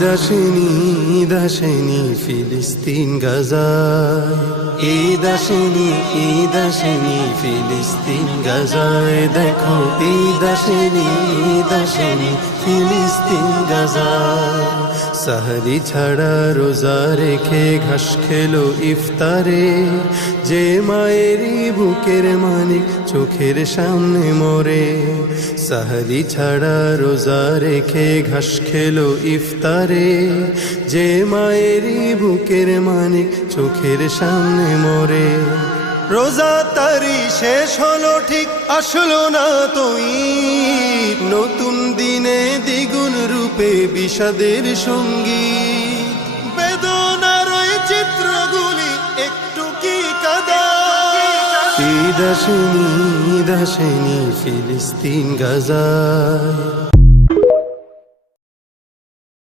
ঈদ আসেনি ফিলিস্তিন গাজায়, ঈদ আসেনি ফিলিস্তিন গাজায়। দেখো ঈদ আসেনি ফিলিস্তিন গাজায়। সাহরি ছাড়া রোজা রেখে ঘাস খেলো ইফতারে, যে মায়েরই বুকের মানিক চোখের সামনে মরে। সাহরি ছাড়া রোজা রেখে ঘাস খেলো ইফতারে, যে মায়েরই বুকের মানিক চোখের সামনে মরে। রোজা তারি শেষ হলো ঠিক আসলো না তো ঈদ, নতুন দিনে দ্বিগুণ রূপে বিষাদের সঙ্গীত। বেদনার ওই চিত্রগুলি একটু কি কাঁদা। ঈদ আসেনি ফিলিস্তিন গাজায়।